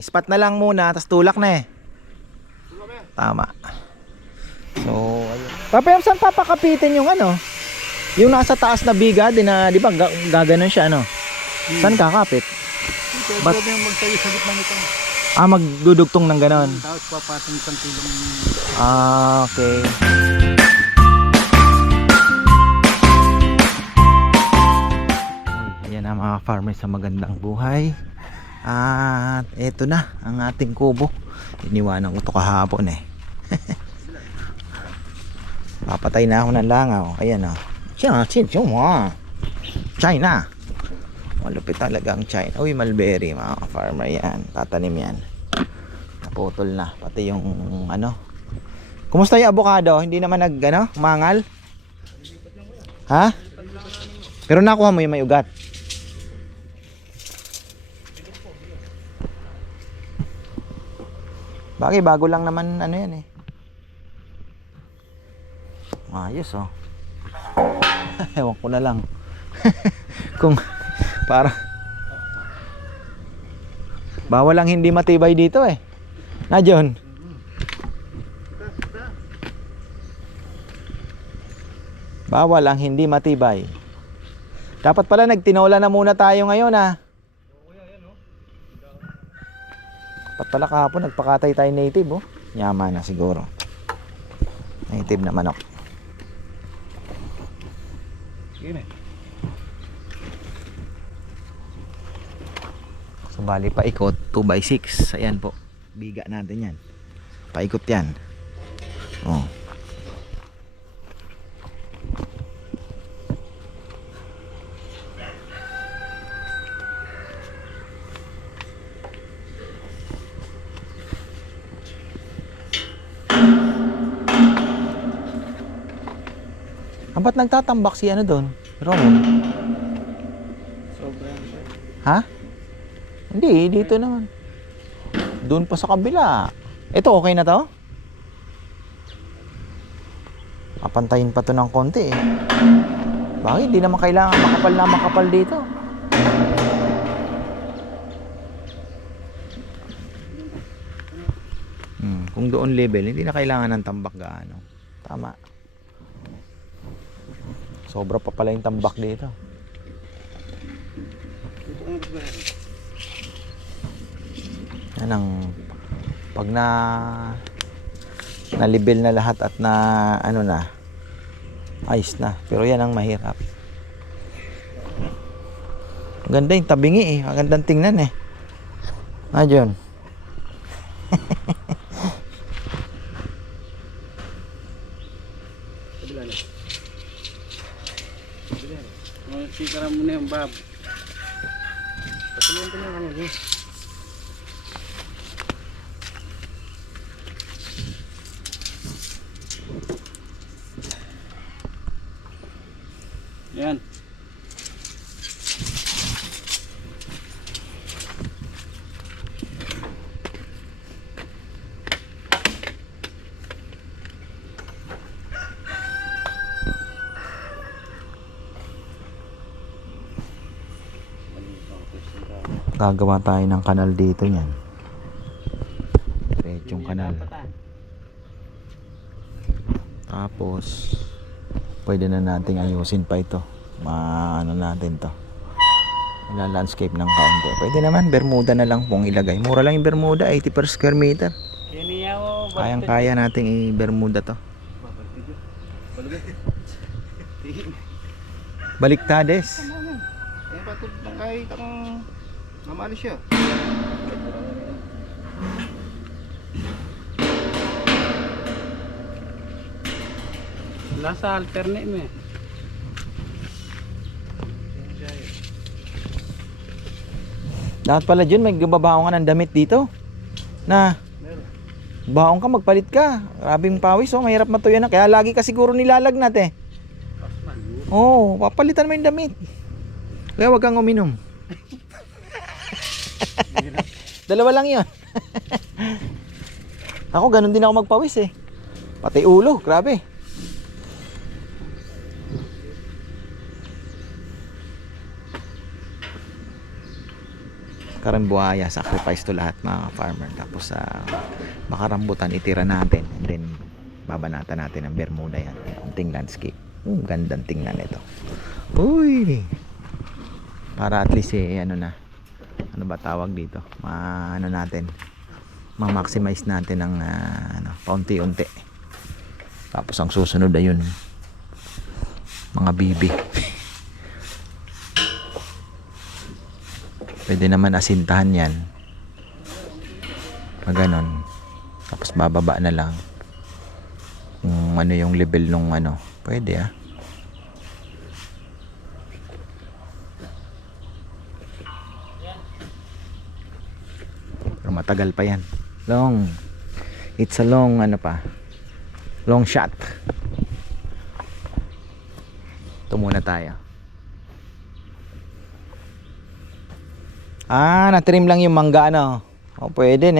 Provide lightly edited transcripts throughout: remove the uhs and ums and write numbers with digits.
Spot na lang muna, tapos tulak na eh. Tama. So, ayun. Papayam, saan papakapitin yung ano? Yung nasa taas na biga, di ba gaganon siya ano? Saan kakapit? Ba't yung magtayo sa gitna nito? Magdudugtong ng ganon. Tapos papatong isang tulong. Okay. Ayan na mga farmers sa magandang buhay. At eto na ang ating kubo. Iniwanan ko to kahapon eh. Papatay na ako ng langaw. Ayan o. China. Malupit talaga ang China. Uy, mulberry mga farmer yan. Tatanim yan. Naputol na. Pati yung ano. Kumusta yung avocado? Hindi naman mangal? Ha? Pero nakuha mo yung may ugat. Bagay, bago lang naman yan eh. Ayos oh. Ewan ko na lang. Kung parang bawal lang hindi matibay dito eh. Na John? Bawal ang hindi matibay. Dapat pala nagtinola na muna tayo ngayon ah. Dapat pala kahapon nagpakatay tayo native oh. Yaman na siguro. Native na manok. So bali paikot 2x6. Ayan po. Biga natin yan. Paikot yan. Oh. Ba't nagtatambak si ano doon? Roman? Sobrang. Ha? Hindi, dito naman. Doon pa sa kabila. Ito okay na to? Papantayin pa to ng konti eh. Bakit? Hindi naman kailangan makapal dito. Kung doon level, hindi na kailangan ng tambak gaano. Tama. Sobra pa pala yung tambak dito. Yan ang pag na level na lahat at na ano na ayos na. Pero yan ang mahirap. Ang ganda yung tabingi eh. Ang gandang tingnan eh. John. Sikaran mo na yung bab. Patulungan ko na yung kanil. Yan. Gagawa tayo ng kanal dito niyan. Diretsong kanal. Tapos pwede na nating ayusin pa ito. Ano natin to. Landscape ng kaunti. Pwede naman Bermuda na lang pong ilagay. Mura lang yung Bermuda, 80 per square meter. Kayang-kaya nating i-Bermuda to. Baliktades. Eh patut na kahit ang mamali siya. Nasa alternate mo eh. Dapat pala dyan, may babaong ka ng damit dito. Na, baong ka, magpalit ka. Grabing pawis, oh, mahirap matuyan na. Kaya lagi ka siguro nilalagnat eh. Oo, papalitan mo yung damit. Kaya wag kang uminom. Dalawa lang yun. Ako, ganun din ako magpawis eh. Pati ulo, grabe. karimbuhaya, sacrifice to lahat mga farmer. Tapos makarambutan itira natin, and then babanatan natin ang Bermuda yan. Unting landscape. Gandang tingnan ito. Uy, para at least ano ba tawag dito, ano natin, ma-maximize natin ang paunti-unti. Tapos ang susunod ay yun, mga bibi. Pwede naman asintahan yan, ganon. Tapos bababa na lang kung ano yung level nung pwede pero matagal pa yan. It's a long long shot. Ito muna tayo. Na-trim lang yung mangga pwede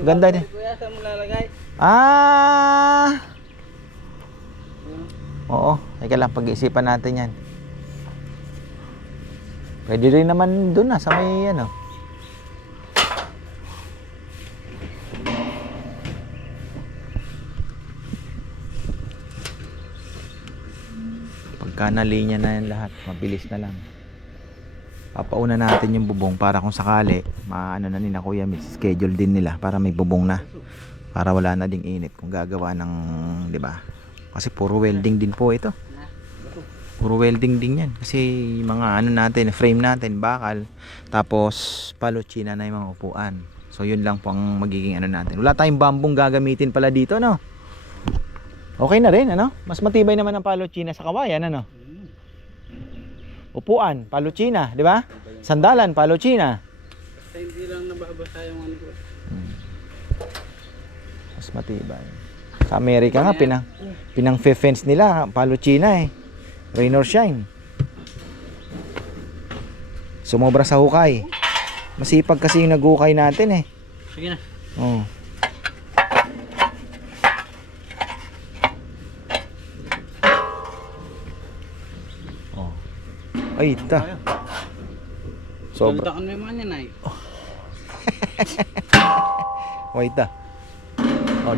ganda din. Kuya, saan mo lalagay? Oo, teka lang, pag-iisipan natin yan. Pwede rin naman dun sa may pagka nalinya na yan lahat, mabilis na lang. Papauna natin yung bubong para kung sakali na nila Kuya Mitch, schedule din nila para may bubong na, para wala na ding init kung gagawa ng, di ba? Kasi puro welding din po ito. Puro welding din yan. Kasi mga natin, frame natin, bakal, tapos palochina na yung mga upuan. So yun lang po ang magiging natin. Wala tayong bambong gagamitin pala dito, Okay na rin, Mas matibay naman ang palochina sa kawayan, Upuan, palochina, di ba? Sandalan, palochina. Hindi lang nababasa yung ko. Mas matibay. Sa Amerika nga, pinang fence nila, palochina Rain or shine. Sumobra sa hukay. Masipag kasi yung naghukay natin Sige na. Oo. Ay, ita. Sobra. Talitaan mo yung mga yan, ay. Wait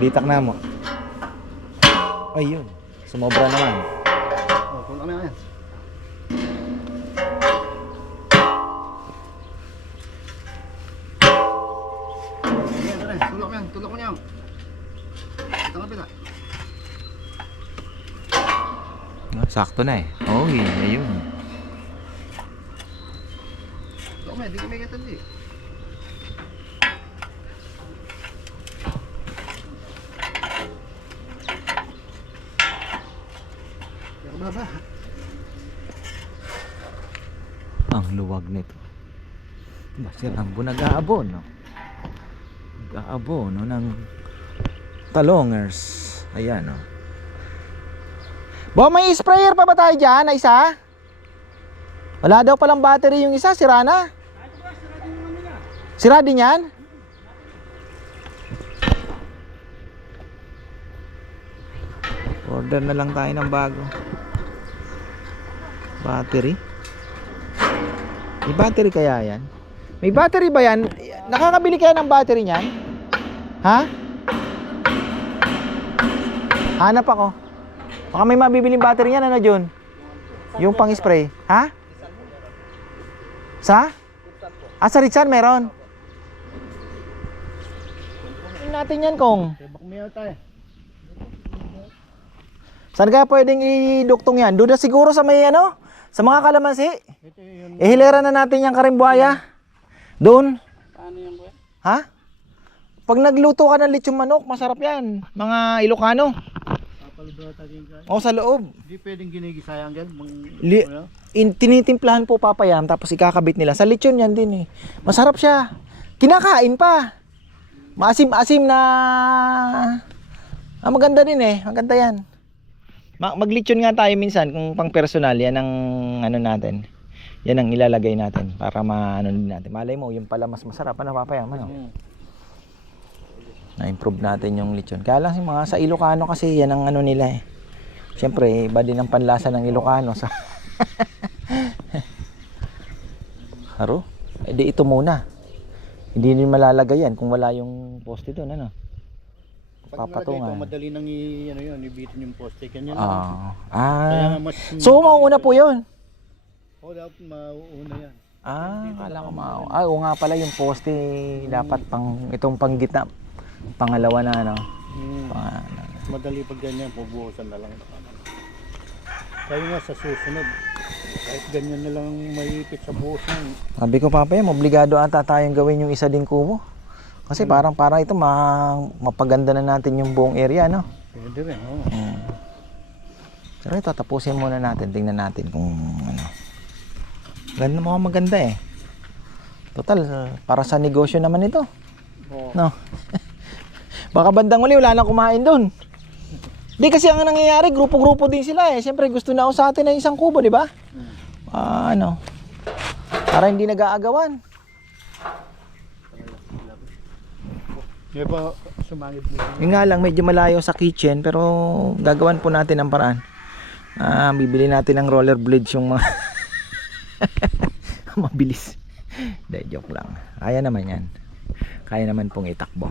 ditak na mo. Ayun. Sumobra naman. Tulak na yan. Tulak mo yan. Tanga. Sakto na ayun. Di ka may katali. Ang luwag nito. Basta ang nag-aabon, Nag-aabon, ng talongers. Ayan, may sprayer pa ba tayo dyan na isa? Wala daw palang battery yung isa, sira na. Sira din yan? Order na lang tayo ng bago. Battery? May battery kaya yan? May battery ba yan? Nakakabili kaya ng battery niyan? Ha? Hanap ako. Baka may mabibiling battery niyan, John? Yung pang spray. Ha? Sa? Sa Ritsan meron. Natin yan kung saan kaya pwedeng iduktong yan? Doon na siguro sa may sa mga kalamansi. Hilera na natin yung karimbuhaya doon. Paano yan, kuya? Ha? Pag nagluto ka ng lechong manok, masarap yan. Mga Ilocano. Sa loob. Hindi pwedeng ginigisayang yan. Tinitimplahan po papayam, tapos ikakabit nila. Sa lechon yan din Masarap siya. Kinakain pa. Maasim-asim na maganda din maganda yan. Maglechon nga tayo minsan kung pang personal. Yan ang natin. Yan ang ilalagay natin para din natin. Malay mo yung pala mas masarap papayam na-improve natin yung lechon. Kaya lang mga sa Ilocano kasi yan ang nila Siyempre iba din ang panlasa ng Ilocano sa Haro? Di ito muna. Hindi din malalagay yan kung wala yung poste doon, ano? Pag nalagay ito, Papatungan. madali nang ano yun, ibitin yung poste. Kanya na. Ah. Kaya nga mas... So, mauuna po yun? Oo, dapat mauuna yan. Kala ko oo nga pala yung poste dapat pang itong panggitna. Pangalawa na, ano? Madali pag ganyan, pubuhusan na lang. Kaya nga sa susunod, kahit ganyan na lang maipit sa buhusan. Sabi ko, Papa, obligado ata tayong gawin yung isa ding kubo. Kasi parang ito mapaganda na natin yung buong area, no? Pwede rin, oo. Pero ito, tapusin muna natin. Tingnan natin kung ano. Ganda, mukhang maganda eh. Total, para sa negosyo naman ito. Oo. No? Baka bandang uli, wala na kumain doon. Di kasi ang nangyayari, grupo-grupo din sila eh. Siyempre gusto na sa atin ng isang kubo, di ba? Ano? Para hindi nag-aagawan. Di ba sumangit mo? Yung nga lang, medyo malayo sa kitchen, pero gagawan po natin ang paraan. Bibili natin ng rollerblades yung mga mabilis. Hindi, joke lang. Kaya naman yan. Kaya naman pong itakbo.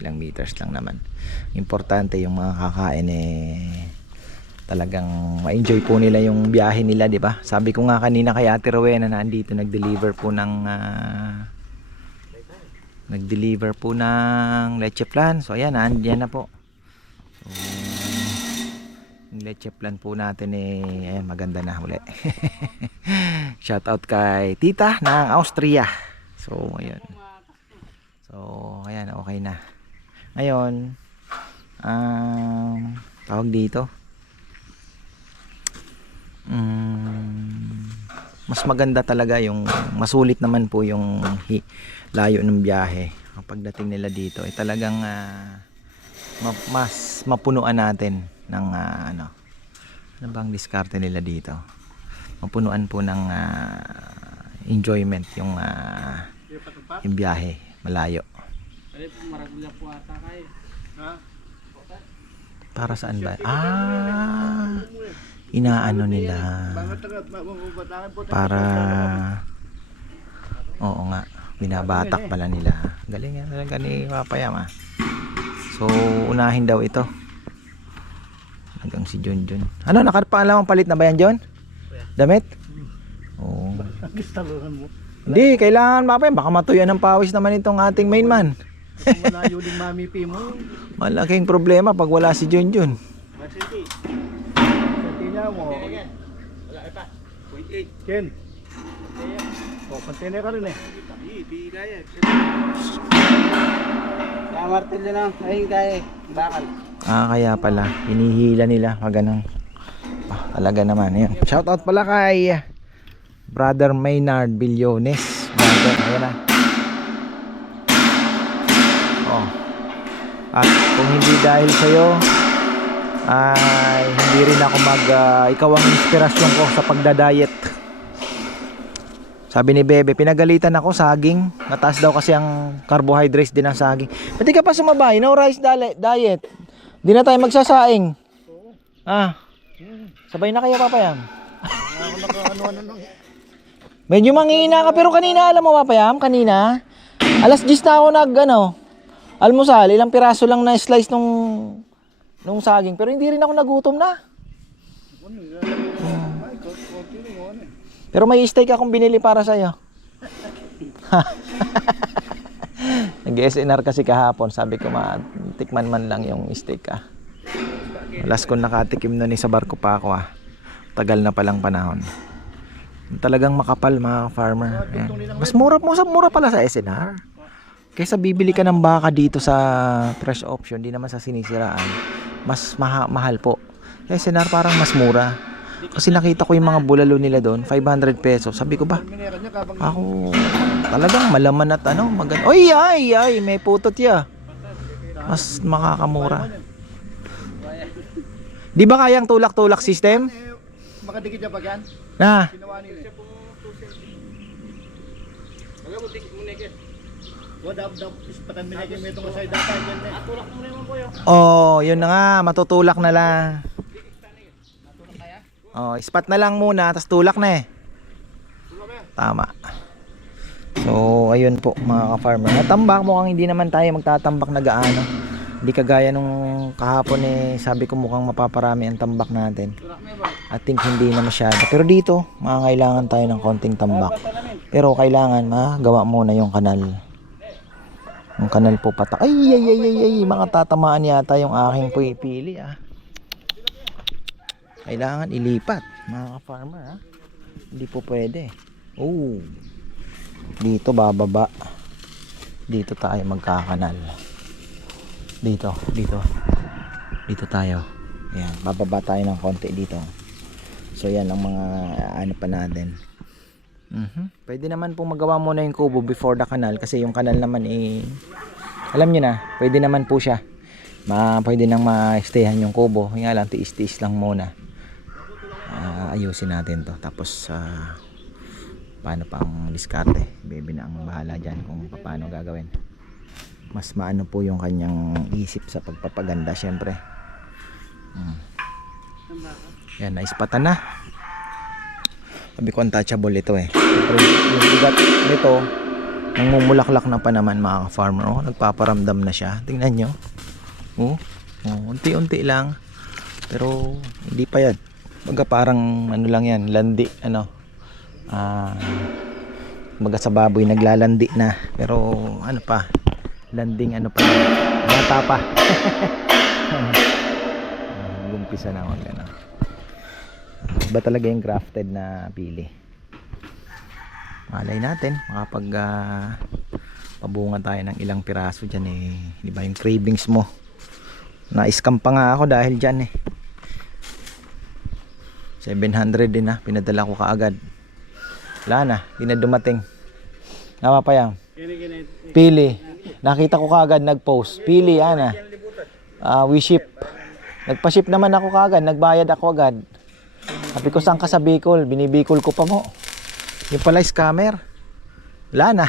Ilang meters lang naman. Importante yung mga kakain talagang ma-enjoy po nila yung biyahe nila, di ba? Sabi ko nga kanina kay Ate Rowena na andito nag-deliver po ng leche plan. So ayan, andiyan na po. So, yung leche plan po natin ayan, maganda na uli. Shout out kay Tita ng Austria. So ayun. So ayan, okay na. Ngayon, tawag dito. Mas maganda talaga yung masulit naman po yung layo ng biyahe. Kapag dating nila dito ay talagang mas mapunuan natin ng ano bang diskarte nila dito. Mapunuan po ng enjoyment yung biyahe malayo. Para saan ba? Inaano nila para oo nga, binabatak pala nila. Galing nga talaga ni Papayam. So unahin daw ito hanggang si Junjun. Ano, nakapangalawang palit na ba yan, John? Damit? Oo. Hindi, kailangan Papayam, baka matuyan ng pawis naman itong ating main man. Malayo din Mami P mo. Malaking problema pag wala si Junjun. Mo. Wala pa. 0.8. Ken. Container ka rin eh. Hindi kaya. Martin na lang. Ayun kaya. Bakal. Kaya pala. Hinihila nila. Ganun. Talaga naman. Ayan. Shoutout pala kay Brother Maynard Billones. Brother. Ayan na. At kung hindi dahil sa'yo, ay hindi rin ako ikaw ang inspirasyon ko sa pagda-diet. Sabi ni Bebe, pinagalitan ako saging, nataas daw kasi ang carbohydrates din ng saging. Pati ka pa sumabay, no rice diet. Di na tayo magsasaing. Sabay na kayo, Papayam. Medyo manghihina ka, pero kanina alam mo, Papayam, kanina alas 10 na ako almusal, ilang piraso lang na slice nung saging, pero hindi rin ako nagutom na. Pero may steak akong binili para sa'yo. Nag-SNR kasi kahapon, sabi ko tikman man lang yung steak last ko nakatikim nun sa barko pa ako tagal na palang panahon. Talagang makapal mga farmer. Ayan. Mas mura pala sa SNR. Kaysa bibili ka ng baka dito sa fresh option, di naman sa sinisiraan, mas mahal po. Sa SNR parang mas mura. Kasi nakita ko yung mga bulalo nila doon, 500 pesos. Sabi ko ba, ako talagang malaman at maganda. Oy, ay, may putot ya. Mas makakamura. Di ba kayang tulak-tulak system? Makadikit niya pa yan? Na. Yun na nga, matutulak na lang. Ispat na lang muna, tapos tulak na Tama. So ayun po mga ka-farmer, natambak mo hindi naman tayo magtatambak na gaano, hindi kagaya nung kahapon sabi ko mukhang mapaparami ang tambak natin. I think hindi na masyado, pero dito kailangan tayo ng konting tambak, pero kailangan magawa muna yung kanal. Yung kanal po patak, ay mga tatamaan yata yung aking pili kailangan ilipat mga ka-farmer hindi po pwede. Dito bababa, dito tayo magkakanal, dito tayo, ayan, bababa tayo ng konti dito. So yan ang mga ano pa natin. Pwede naman pong magawa muna yung kubo before the canal, kasi yung kanal naman alam nyo na, pwede naman po siya pwede nang ma-stayhan yung kubo, nga lang tiis-tiis lang muna. Ayusin natin to, tapos paano pang diskarte, baby na ang bahala dyan kung paano gagawin. Mas maano po yung kanyang isip sa pagpapaganda syempre. Yan, naispatan na. Sabi ko untouchable ito Siyempre, yung ugat nito nangmumulaklak na pa naman mga farmer. Nagpaparamdam na siya, tingnan nyo. Unti-unti lang, pero hindi pa yan. Baga parang ano lang yan, landi baga sa baboy naglalandi na, pero ano pa, landing ano pa, bata pa. Umpisa na ako gano'n. Iba talaga yung grafted na pili. Malay natin makapag pabunga tayo ng ilang piraso dyan di ba yung cravings mo, na-scam pa nga ako dahil dyan 700 din pinadala ko kaagad. Wala na, di na dumating. Nama pa yan. Pili. Nakita ko kaagad nag-post. Pili, we ship. Nagpa-ship naman ako kaagad, nagbayad ako agad. Sabi ko, saan ka sa Bicol? Binibicol ko pa mo. Yung pala scammer. Wala na.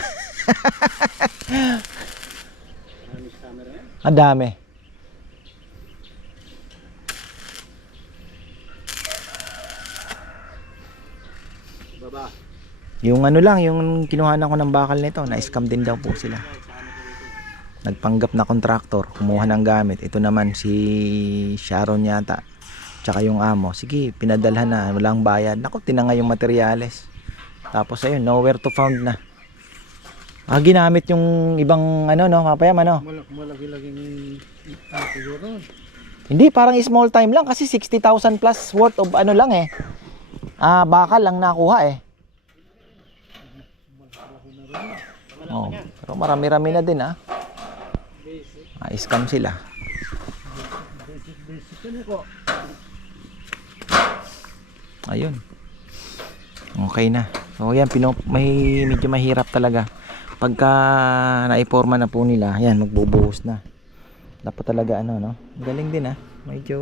Ang dami. Yung ano lang, yung kinuhanan ko ng bakal nito, na-scam din daw po sila. Nagpanggap na kontraktor, kumuha ng gamit. Ito naman si Sharon yata, tsaka yung amo. Sige, pinadalhan na, walang bayad. Naku, tinangay yung materyales. Tapos ayun, nowhere to found na. Ginamit yung ibang kapayam Malaki-laging siguro. Hindi, parang small time lang kasi 60,000 plus worth of bakal lang nakuha pero marami-rami na din scam sila. Ayun, okay na. So yan, medyo mahirap talaga pagka naiporma na po nila. Yan, magbubuhos na. Dapat talaga galing din medyo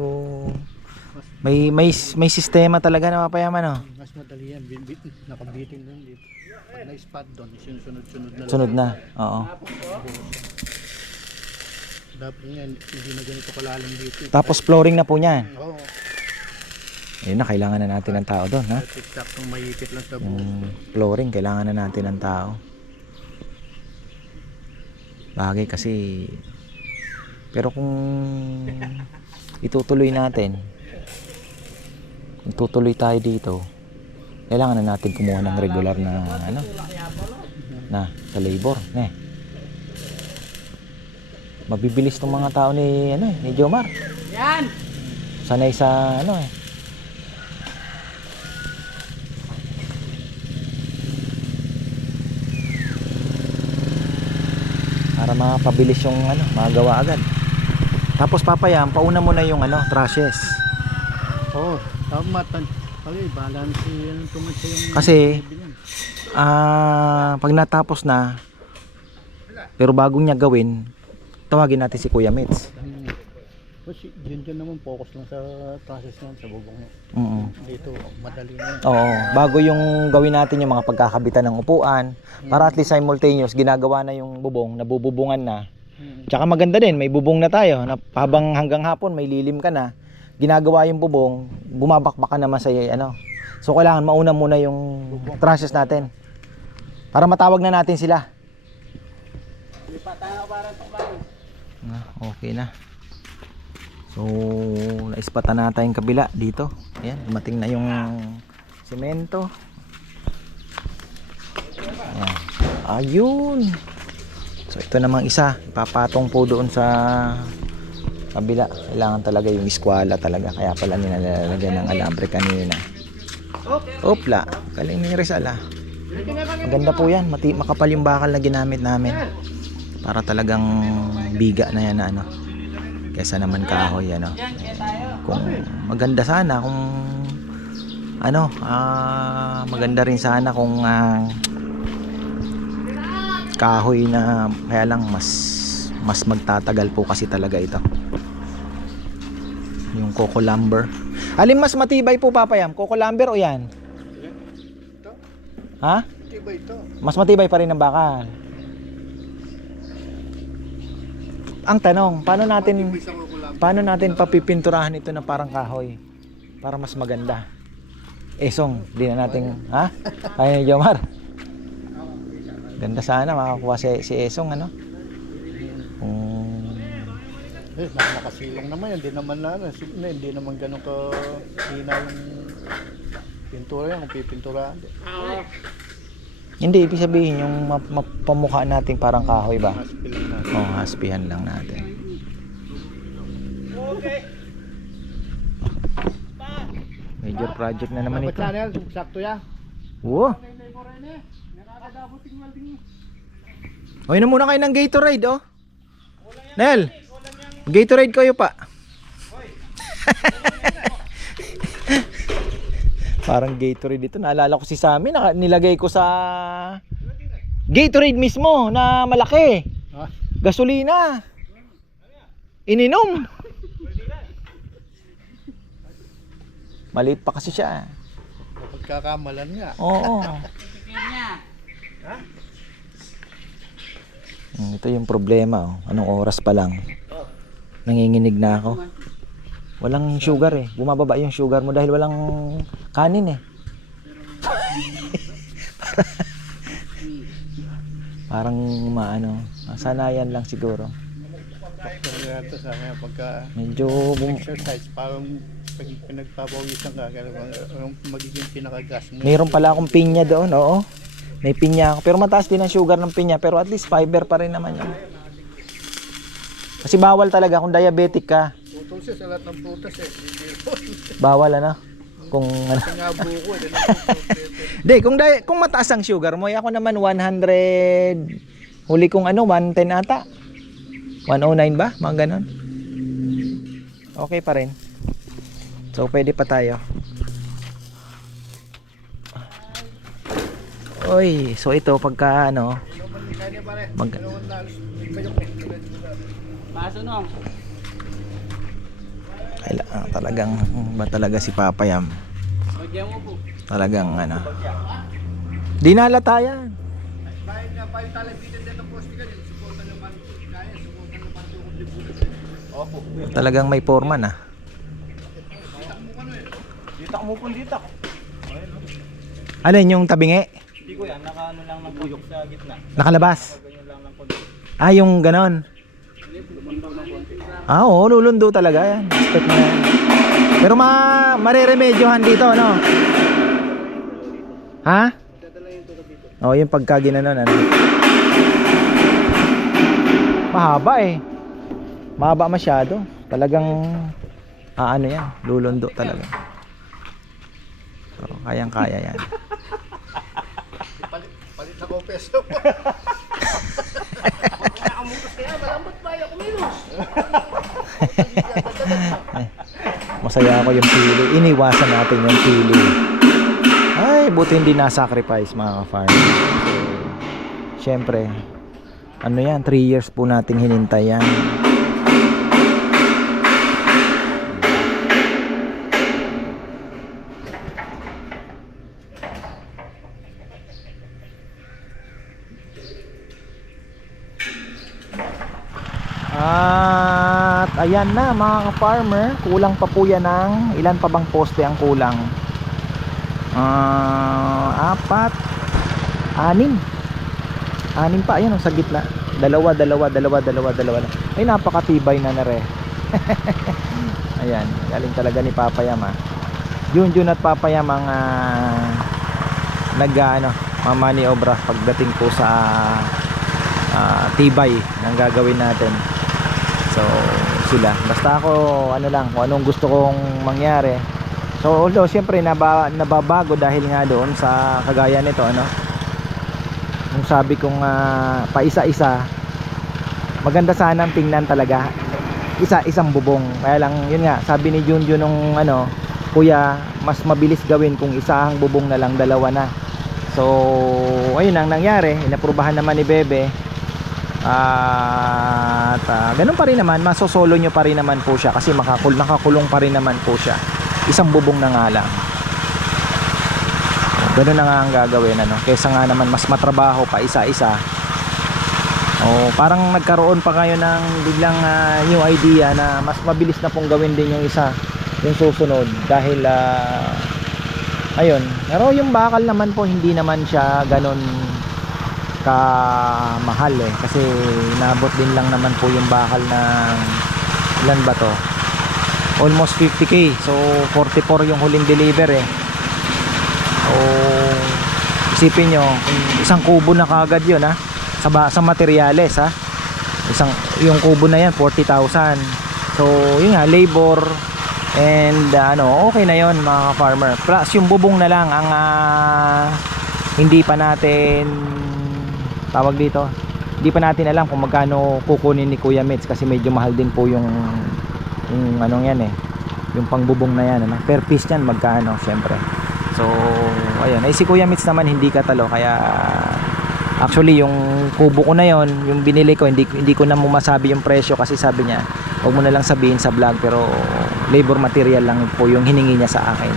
may sistema talaga na mapayaman Mas madali yan, nakabitin lang dito. Pag na-spot doon, sunod-sunod na lang. Sunod na, oo. Dapat yan, hindi na ganito kalalim dito. Tapos flooring na po niyan. Oo. Ayun na, kailangan na natin ng tao doon Saktong mayipit lang sa buo. Flooring, kailangan na natin ng tao. Bagay kasi, pero kung itutuloy natin, kung tutuloy tayo dito, kailangan na natin kumuha ng regular na sa labor mabibilis tong mga tao ni Jomar. Yan. Sanay sa para mapabilis yung magawa agad. Tapos papayam, pauna mo na yung trushes. Tama. Balance yung kasi pag natapos na, pero bago niya gawin, tawagin natin si Kuya Mitz. Kasi dyan naman focus lang sa process yan, sa bubong. Dito madali na yan. Oo, bago yung gawin natin yung mga pagkakabitan ng upuan, para at least simultaneous ginagawa na yung bubong, nabububungan na. Tsaka maganda din, may bubong na tayo na habang hanggang hapon may lilim ka na, ginagawa yung bubong, bumabakbak ka naman sa So kailangan mauna muna yung trusses natin. Para matawag na natin sila. Okay na. So, naispatan na tayong kabila dito. Ayan, dumating na yung semento. Ayan. Ayun. So, ito namang isa. Ipapatong po doon sa kabila. Kailangan talaga yung iskwala talaga. Kaya pala nilalagyan ng alambre kanina. Opla. Galing ni Rizal ah. Maganda po yan. Makapal yung bakal na ginamit namin. Para talagang biga na yan na ano. Kesa naman kahoy ano. Kung maganda sana kung ano, maganda rin sana kung kahoy na, kaya lang mas magtatagal po kasi talaga ito. Yung coco lumber. Alin mas matibay po papayam? Coco lumber o yan? Ito? Ha? Matibay ito. Mas matibay pa rin ang bakal. Ang tanong, paano natin papipinturahan ito na parang kahoy para mas maganda? Esong, di na natin, ha? Kaya ni Jomar. Ganda sana makakuha si Esong ano. Nakasilang naman, hindi naman hindi naman ganun ka hina yung pintura yan, kung pipinturahan. Hindi, ibig sabihin yung pamukha natin parang kahoy ba? Haspil na. Oo, haspihan lang natin. Major project na naman ito. Sakto ya. Oo. Hoy na muna kayo ng Gatorade oh. Nel, Gatorade kayo pa. Parang Gatorade ito. Naalala ko si Sammy, nilagay ko sa Gatorade mismo na malaki. Gasolina. Ininom. Maliit pa kasi siya. Pagkakamalan nga. Oo. Ito yung problema. Oh. Anong oras pa lang? Nanginginig na ako. Walang sugar eh. Bumababa yung sugar mo dahil walang kanin eh. Parang maano, sanayan lang siguro. Medyo exercise parang pag pinagpapawisan ka, ang magiging pinakagas mo. mayroon pala akong pinya doon, oo. May pinya ako. Pero mataas din ang sugar ng pinya. Pero at least fiber pa rin naman yun. Kasi bawal talaga kung diabetic ka. Putol siya sa lahat ng prutas eh. Bawal ano? Kung ano. Buko eh. Hindi, kung mataas ang sugar mo, ako naman 100, huli kong 110 ata. 109 ba? Mga ganon. Okay pa rin. So pwede pa tayo. Oy, so ito pagka talagang ba talaga si Papayam? Talagang dinalata yan. Talagang may foreman Dito mo pun dito. Alin yung tabingi? Hindi ko yan, nakaano lang ng buyok sa gitna. Nakalabas? Ganyan lang ng Yung ganon. Oo, lulundo talaga yan. Step na yan. Pero mareremedyohan dito, no? Ha? Oo, yung pagka ginanon, mahaba eh. Mahaba masyado. Talagang yan, lulundo talaga. So, kayang-kaya yan. Palit na ko peso. Masaya ako yung pili. Iniwasan natin yung pili. Ay, buti hindi na-sacrifice mga ka-farm. So, syempre, 3 years po nating hinintay yan. At ayan na mga ka-farmer, kulang pa po yan ng ilan pa bang poste ang kulang? 4, 6 Anim pa, ayun, sa gitna. Dalawa na. Ay, napakatibay na re. Ayan, galing talaga ni Papa Yam, ah. Junjun at Papa Yam ang mamaniobra pagdating po sa tibay ng gagawin natin. So sila, basta ako kung anong gusto kong mangyari. So although siyempre nababago dahil nga doon sa kagaya nito, yung sabi kong paisa-isa, maganda sanang tingnan talaga isa-isang bubong. Kaya lang yun nga, sabi ni Junjun nung kuya, mas mabilis gawin kung isa ang bubong na lang, dalawa na. So ayun ang nangyari, inaprubahan naman ni Bebe. At ganun pa rin naman, masosolo nyo pa rin naman po siya kasi nakakulong pa rin naman po siya. Isang bubong na nga lang. Ganun na nga ang gagawin, kaysa nga naman mas matrabaho pa isa-isa. Parang nagkaroon pa kayo ng biglang new idea na mas mabilis na pong gawin din yung isa, yung susunod, dahil ayun, pero yung bakal naman po hindi naman siya ganun kamahal kasi inabot din lang naman po yung bakal ng ilan ba to, almost 50k. So 44 yung huling deliver so isipin nyo, isang kubo na kagad yun sa materyales yung kubo na yan 40,000. So yun nga, labor and okay na yon mga farmer, plus yung bubong na lang ang hindi pa natin hindi pa natin alam kung magkano kukunin ni Kuya Mitz, kasi medyo mahal din po yung yan yung pangbubong na yan per piece yan magkano syempre. So ayun, si Kuya Mitz naman hindi katalo, kaya actually yung kubo ko na yon, yung binili ko, hindi ko na masabi yung presyo kasi sabi niya huwag mo na lang sabihin sa vlog, pero labor material lang po yung hiningi niya sa akin.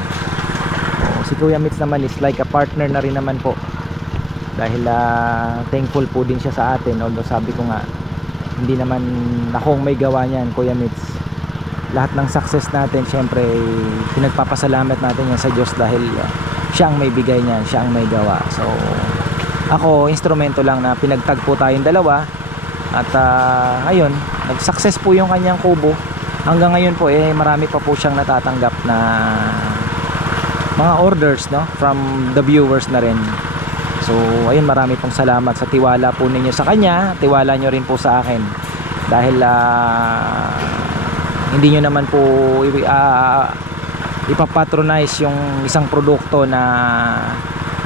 Si Kuya Mitz naman is like a partner na rin naman po, dahil thankful po din siya sa atin. Although sabi ko nga, hindi naman akong may gawa niyan, Kuya Mitz. Lahat ng success natin syempre pinagpapasalamat natin yan sa Diyos, dahil siya ang may bigay niyan, siya ang may gawa. So ako, instrumento lang na pinagtagpo tayong dalawa. At ayun, nag-success po yung kanyang kubo. Hanggang ngayon po marami pa po siyang natatanggap na mga orders from the viewers na rin. So ayun, marami pong salamat sa tiwala po ninyo sa kanya, tiwala nyo rin po sa akin, dahil hindi nyo naman po ipapatronize yung isang produkto na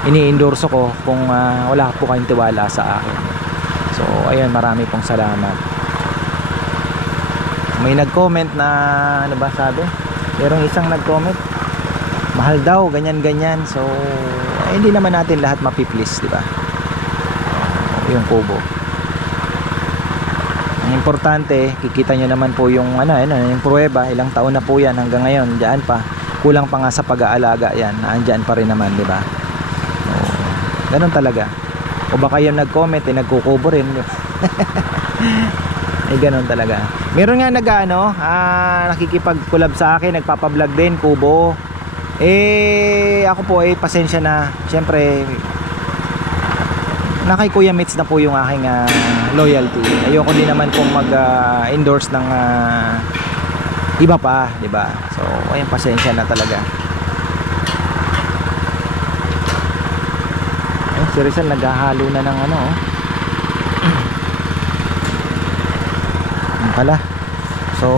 ini-endorso ko kung wala po kayong tiwala sa akin. So ayun, marami pong salamat. May nag-comment na sabi? Merong isang nag-comment, mahal daw, ganyan. So hindi naman natin lahat mapiplease, di ba? Yung kubo. Ang importante, kikita nyo naman po yung yung pruweba, ilang taon na po yan hanggang ngayon, diyan pa. Kulang pa nga sa pag-aalaga yan, naandyan pa rin naman, di ba? Ganun talaga. O baka yung nag-comment nagkukubo rin. Ganun talaga. Meron nga nakikipag-collab sa akin, nagpapablog din, kubo. Ako po pasensya na. Siyempre na kay Kuya Mitz na po yung aking loyalty. Ayoko din naman pong mag-endorse ng iba pa, di ba? So ayun, pasensya na talaga. Si Rizal naghahalo na ng pala. So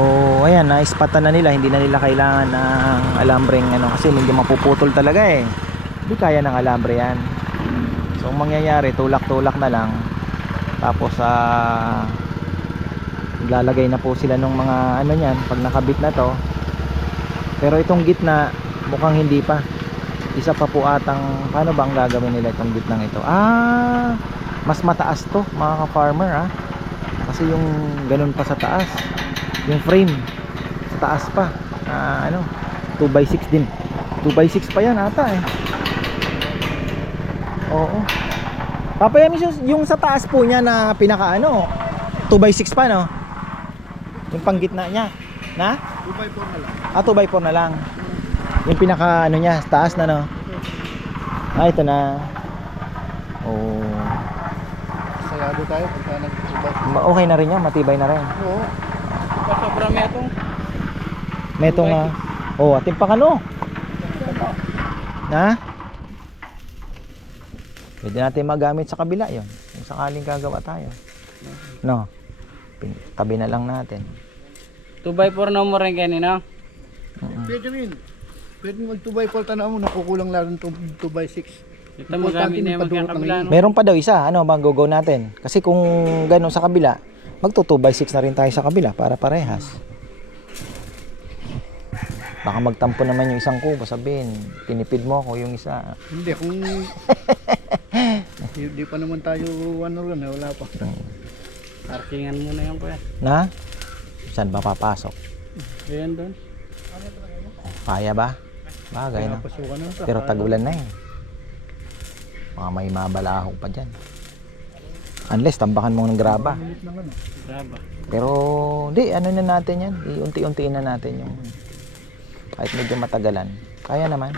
ayan, naispatan na nila, hindi na nila kailangan ng alambreng kasi medyo mapuputol talaga hindi kaya ng alambre yan. So ang mangyayari, tulak-tulak na lang, tapos lalagay na po sila ng mga niyan pag nakabit na to. Pero itong gitna mukhang hindi pa, isa pa po atang, paano ba ang gagawin nila itong gitnang ito? Mas mataas to mga ka-farmer kasi yung ganun pa sa taas, yung frame sa taas pa, 2x6 din, 2x6 pa yan ata oo. Papayam yung sa taas po niya na pinaka 2x6 pa yung panggitna niya na 2x4 na lang. 2x4 na lang yung pinaka niya sa taas na ito na. Sa tayo pagka nagtubas. Okay na rin yan, matibay na rin. Oo. Sobra may atong. Meto nga. Oh, atin pa kano. Na? Pwede natin magamit sa kabila yon. Kung sakaling gagawa tayo. No. Tabi na lang natin. 2x4 na mo rin kanina. Pwede rin. Pwede mag 2x4 tanaw mo, nakukulang lang 2x6. Ito mo gamit na yung magkakabila. No? Meron pa daw isa. Ano bang go natin? Kasi kung gano'n sa kabila, magto 2x6 na rin tayo sa kabila para parehas. Baka magtampo naman yung isang kubo, sabihin, pinipid mo ako yung isa. Hindi, kung hindi pa naman tayo ano rin, wala pa. Parkingan muna yung kuya. Na? Saan ba papasok? Ayan doon. Kaya ba? Bagay na. Pasukan na ito. Pero tagulan na eh. Mga may mabalahog pa dyan. Unless tambakan mo ng graba. Graba. Pero di, ano na natin yan. Unti-untiin na natin yung kahit medyo matagalan. Kaya naman.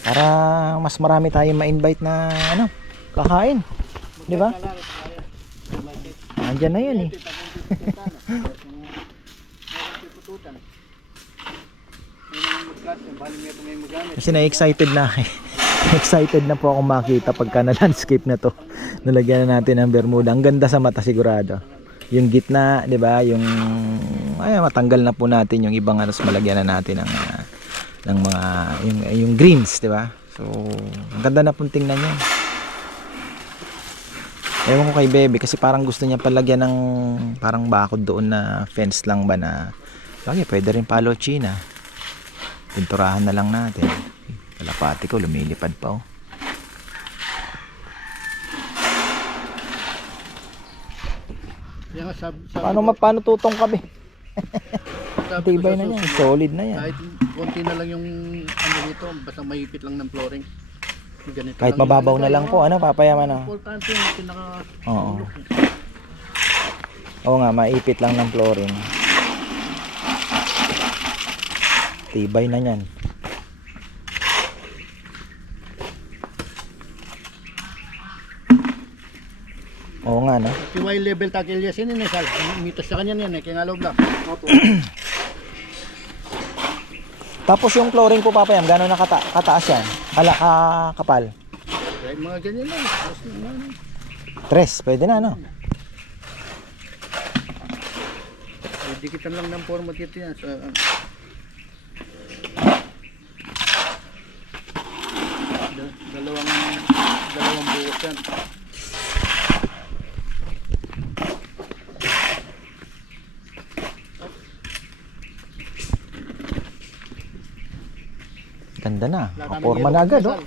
Para mas marami tayong ma-invite na ano, kakain. Di ba? Andyan na yun eh. Kasi na-excited na excited na po akong makita pagka na landscape na to. Nalagyan na natin ng Bermuda. Ang ganda sa mata sigurado. Yung gitna, 'di ba? Yung ay matanggal na po natin yung ibang anos, malagyan na natin ng mga yung greens, 'di ba? So, ang ganda na pong tingnan niya. Ewan ko kay Bebe kasi parang gusto niya palagyan ng parang bakod doon na fence lang ba na bagay, pwede rin palo China. Pinturahan na lang natin. Kalapati ko, lumilipad pa oh. Yan nga, Paano tutong kabe? sabi ko Tibay sa na yan, susunod, solid na yan. kahit konti na lang yung ano dito, basta mahipit lang ng flooring. Ganito Kahit lang mababaw yung na lang po, ano, papayaman na. importante yung pinaka Oo. Oo nga, maipit lang ng flooring. Tibay na yan. Oo nga, no? TY level tackle yasin yun eh, Sal. Mitos sa kanya yan eh, kaya nga loob lang. Tapos yung flooring po, papayam, gano'n na kataas yan? Kapal? Kahit mga ganyan lang. Tapos na ano. 3, pwede na, no? Dikitan lang ng format ito yan. Sa, dalawang buhos yan. Ganda na. Nakaporma na agad, oh.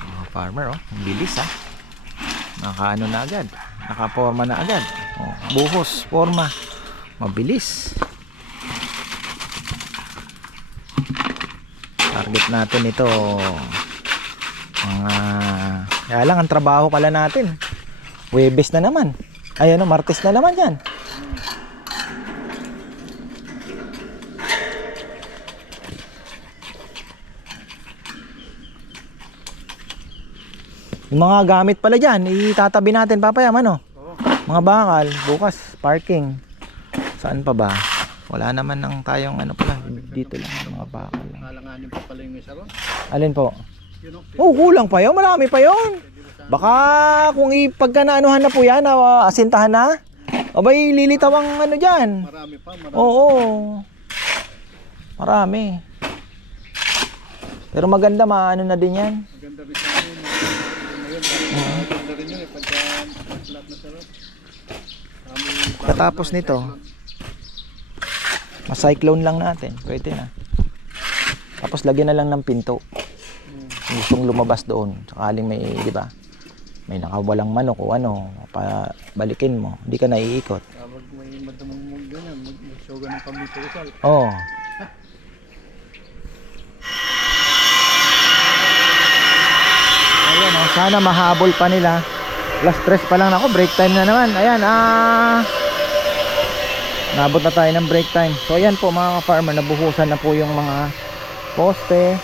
Mga farmer, oh. Ang bilis, ha. Nakaano na agad. Nakaporma na agad. Oh, buhos, forma. Mabilis. Target natin ito. Kaya lang, ang trabaho pala natin. Webes na naman. Ay, ano, Martes na naman yan. Yung mga gamit pala dyan, itatabi natin, papayam, ano? Mga bakal, bukas, parking. Saan pa ba? Wala naman ng tayong ano pala, dito lang, mga bakal lang. Halanganin pa pala yung isa ron. Alin po? Yun o. Oh, kulang pa yun, marami pa yun. Baka kung ipagkanaanuhan na po yan, asintahan na, abay lilitaw ang ano dyan. Marami pa, marami. Oo, marami. Pero maganda, maano na din yan. Maganda rin sa akin. Maganda rin yun eh, pagka flat na sarap. Katapos nito, ma-cyclone lang natin, pwede na. Tapos lagyan na lang ng pinto. Gustong lumabas doon, sakaling may, di ba? May nakawalang manok o ano, balikin mo, hindi ka naiikot. Kapag may madamang mong ganyan, mag-shoga ng pamito ko, Sal. Oo. Ayan, oh, sana mahabol pa nila. Last 3 pa lang ako, break time na naman. Ayan, nabot na tayo ng break time. So ayan po mga farmer, nabuhusan na po yung mga poste.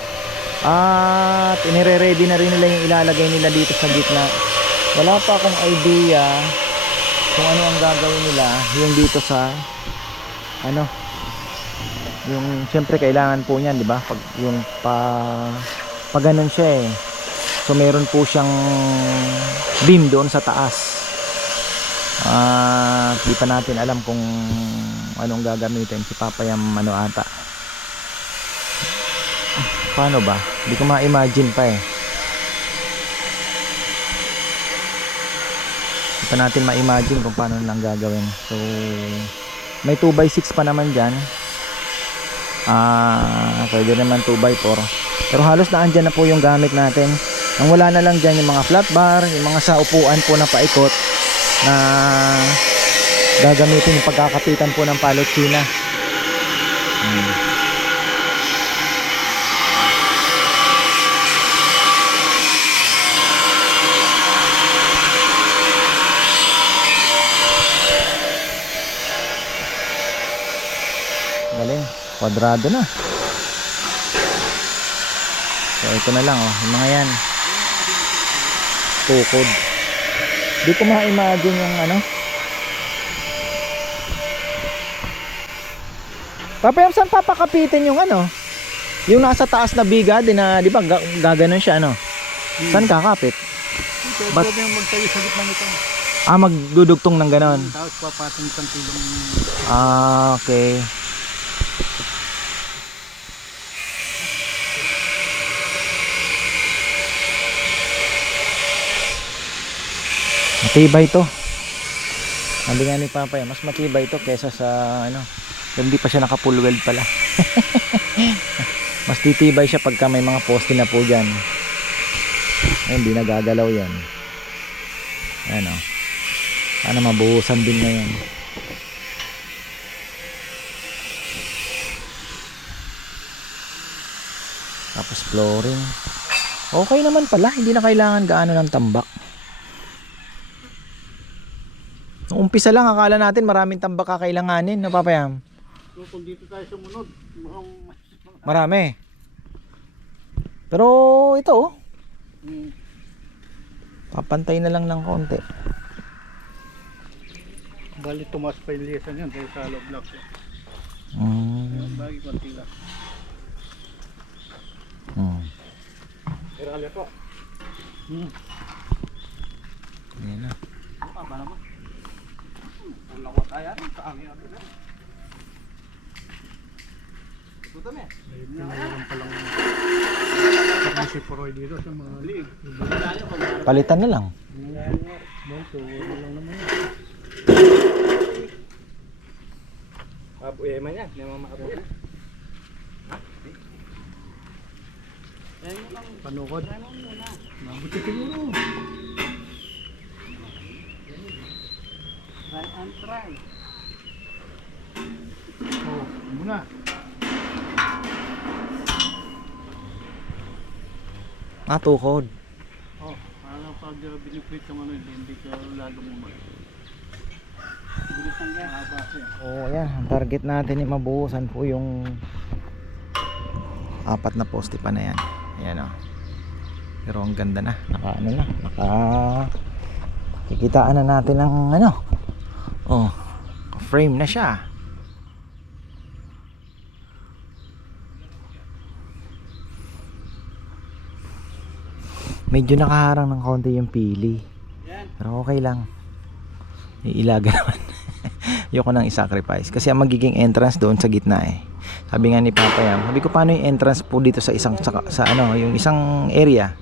At inire-ready na rin nila yung ilalagay nila dito sa gitna. Wala pa akong idea kung ano ang gagawin nila yung dito sa ano, yung syempre kailangan po niyan, di ba? Pag yung pag ganun siya eh. So meron po siyang beam doon sa taas. Di pa natin alam kung anong gagamitin. Si Papayam ano ata. Paano ba? Hindi ko ma-imagine pa eh. Hindi pa natin ma-imagine kung paano lang gagawin. So may 2x6 pa naman dyan. Pwede naman 2x4. Pero halos naandyan na po yung gamit natin. Ang wala na lang dyan yung mga flat bar, yung mga sa upuan po na paikot na gagamitin yung pagkakapitan po ng palotsina. Galing, kwadrado na. So ito na lang oh, yung mga yan tukod. Di ko ma-imagine yung ano. Papayam, saan papakapitin yung ano? Yung nasa taas na biga din na, di ba, gaganon siya ano? Saan kakapit? Ba't yung magtayo sa gitna nito? Magdudugtong ng ganon. Tapos papatong isang kilong. Okay. Matibay to. Sabi nga ni Papay, mas matibay to kesa sa ano, hindi pa siya naka full weld pala. Mas titibay siya pagka may mga poste na po dyan. Hindi nagagalaw yan. Ayan o. Sana mabuhusan din na yan. Tapos flooring. Okay naman pala, hindi na kailangan gaano ng tambak. Nung umpisa lang akala natin maraming tambak kakailanganin, napapayam. So kung dito tayo sumunod, Marami. Pero ito oh. Papantay na lang ng konti. bali tumas pa yung lisan yan dahil sa hollow block. Bagi konti lang. Irali po. Yan na. Apa naman? Ang lawat ayan sa amin natin. Ito dami. Mayroon palang si Poroy dito sa mga liig. Palitan na lang. So, wala lang naman. Abu man yan, may mga makapo. Panukod. Mabuti siguro. Try and try. Oh, muna. Tukod. Oh, para pag biniplit yung ano, hindi ka lalo mo bilisan yan, haba siya. Oh, ayan. Ang target natin ay mabuhusan po yung 4 na poste pa na yan. Ayan o. Pero ang ganda na. Kikitaan na natin ng ano. Oh, frame na siya. Medyo nakaharang ng konti yung pili. Pero okay lang. Iilaga naman. Ayoko nang i-sacrifice. Kasi ang magiging entrance doon sa gitna eh. Sabi nga ni Papa Yam, sabi ko paano yung entrance po dito sa isang sa ano, yung isang area.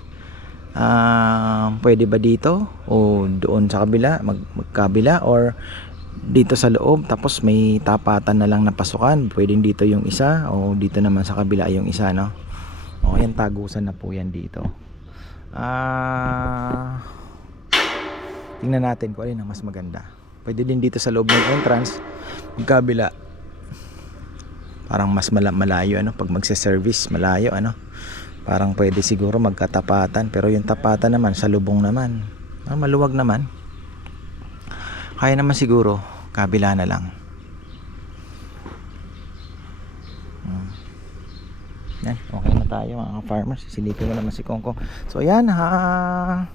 Pwede ba dito o doon sa kabila, magkabila, or dito sa loob tapos may tapatan na lang na pasukan. Pwedeng dito yung isa o dito naman sa kabila yung isa, no? O yan, tagusan na po yan dito. Tingnan natin kung alin ang mas maganda. Pwede din dito sa loob ng entrance, magkabila. Parang mas malayo ano, pag magse-service malayo ano. Parang pwede siguro magkatapatan, pero yung tapatan naman sa lubong naman. Maluwag naman. Kaya naman siguro kabila na lang. Yan, okay tayo mga farmers. Silipin mo naman si Kongkong. So ayan ha.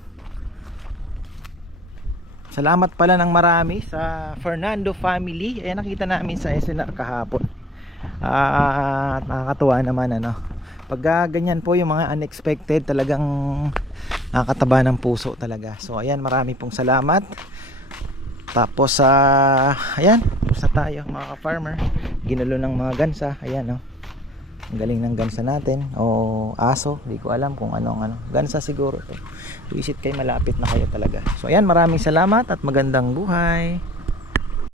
Salamat pala ng marami sa Fernando family. Ayan, nakita namin sa SNR kahapon. At nakakatuwa naman ano. Pag ganyan po yung mga unexpected, talagang nakakataba ng puso talaga. So ayan, marami pong salamat. Tapos ayan, tapos na tayo mga farmer. Ginulo ng mga gansa. Ayan oh. Ang galing ng gansa natin o aso, hindi ko alam kung anong gansa siguro to. Visit kayo, malapit na kayo talaga. So ayan, maraming salamat at magandang buhay.